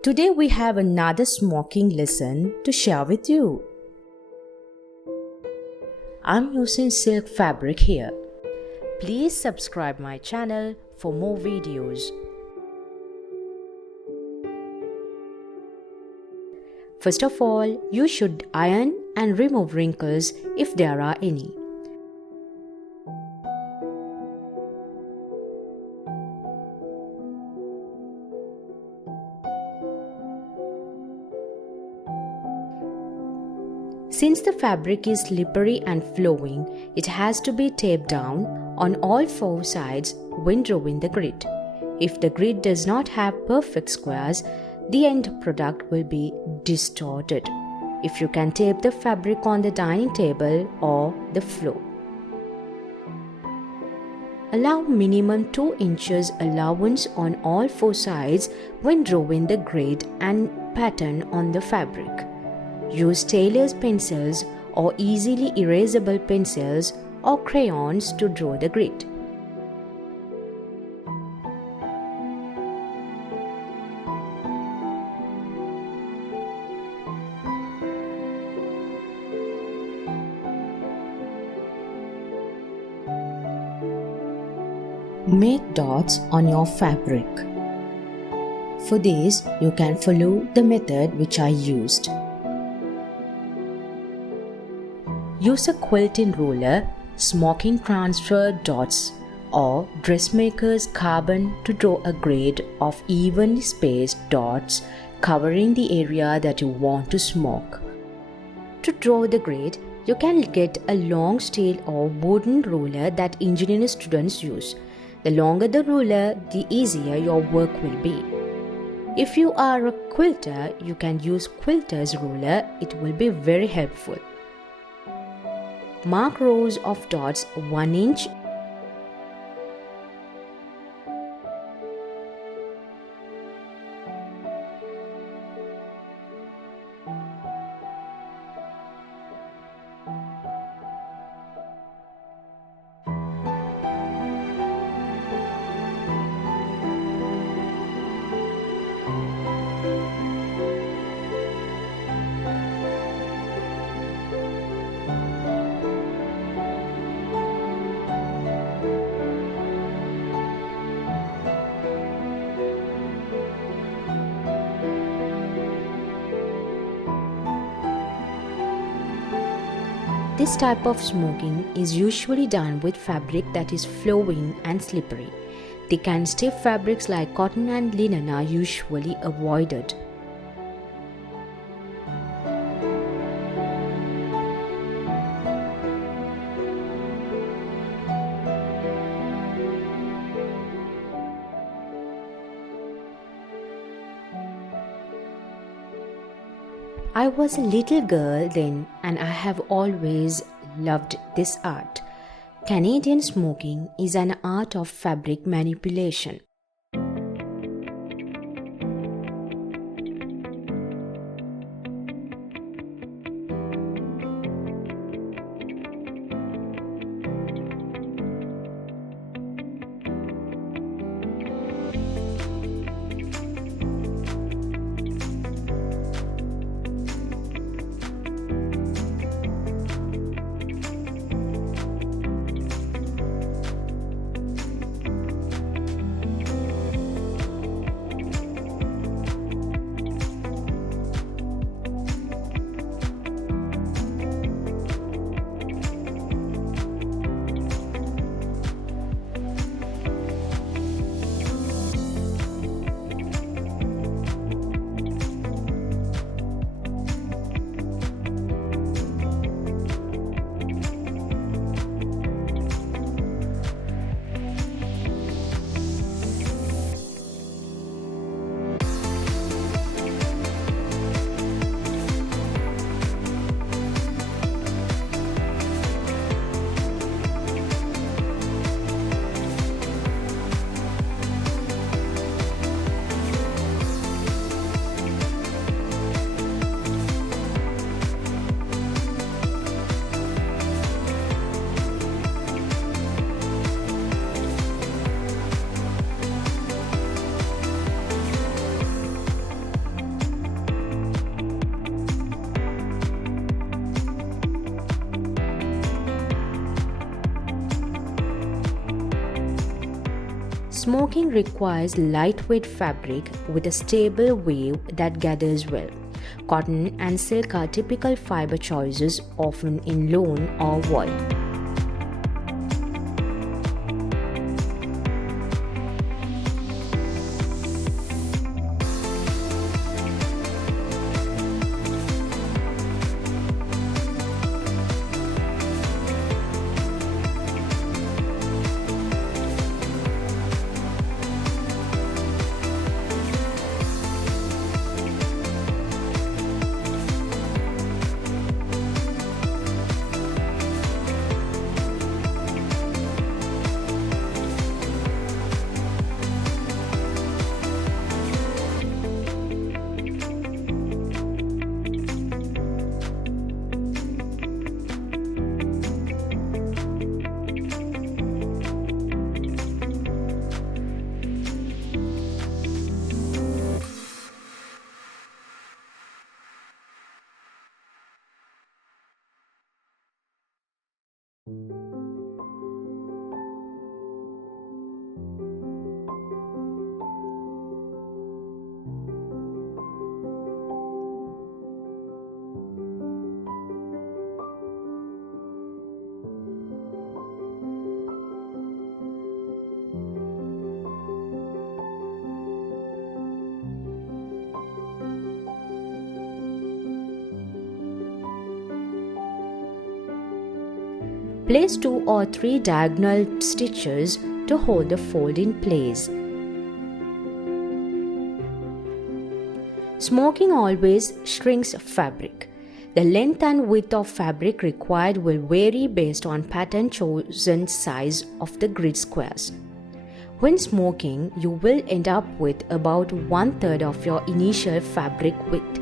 Today we have another smocking lesson to share with you. I'm using silk fabric here. Please subscribe my channel for more videos. First of all, you should iron and remove wrinkles if there are any. Since the fabric is slippery and flowing, it has to be taped down on all four sides when drawing the grid. If the grid does not have perfect squares, the end product will be distorted. If you can tape the fabric on the dining table or the floor. Allow minimum 2 inches allowance on all four sides when drawing the grid and pattern on the fabric. Use tailor's pencils or easily erasable pencils or crayons to draw the grid. Make dots on your fabric. For this, you can follow the method which I used. Use a quilting ruler, smocking transfer dots or dressmaker's carbon to draw a grid of evenly spaced dots covering the area that you want to smock. To draw the grid, you can get a long steel or wooden ruler that engineering students use. The longer the ruler, the easier your work will be. If you are a quilter, you can use quilter's ruler. It will be very helpful. Mark rows of dots 1 inch. This type of smoking is usually done with fabric that is flowing and slippery. Thick and stiff fabrics like cotton and linen are usually avoided. I was a little girl then and I have always loved this art. Canadian smoking is an art of fabric manipulation. Smoking requires lightweight fabric with a stable wave that gathers well. Cotton and silk are typical fiber choices, often in lawn or wool. Place 2 or 3 diagonal stitches to hold the fold in place. Smoking always shrinks fabric. The length and width of fabric required will vary based on pattern chosen size of the grid squares. When smoking, you will end up with about 1/3 of your initial fabric width.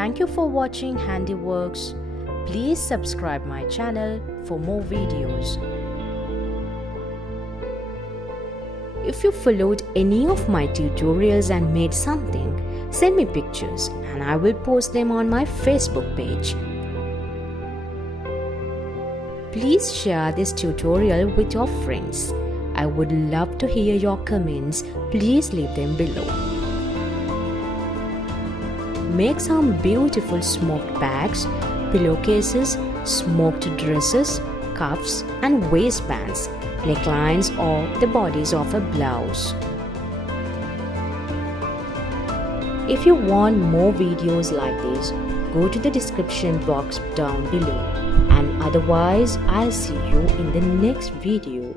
Thank you for watching Handiworks. Please subscribe my channel for more videos. If you followed any of my tutorials and made something, send me pictures and I will post them on my Facebook page. Please share this tutorial with your friends. I would love to hear your comments. Please leave them below. Make some beautiful smoked bags, pillowcases, smoked dresses, cuffs and waistbands, necklines or the bodice of a blouse. If you want more videos like this, go to the description box down below. And otherwise, I'll see you in the next video.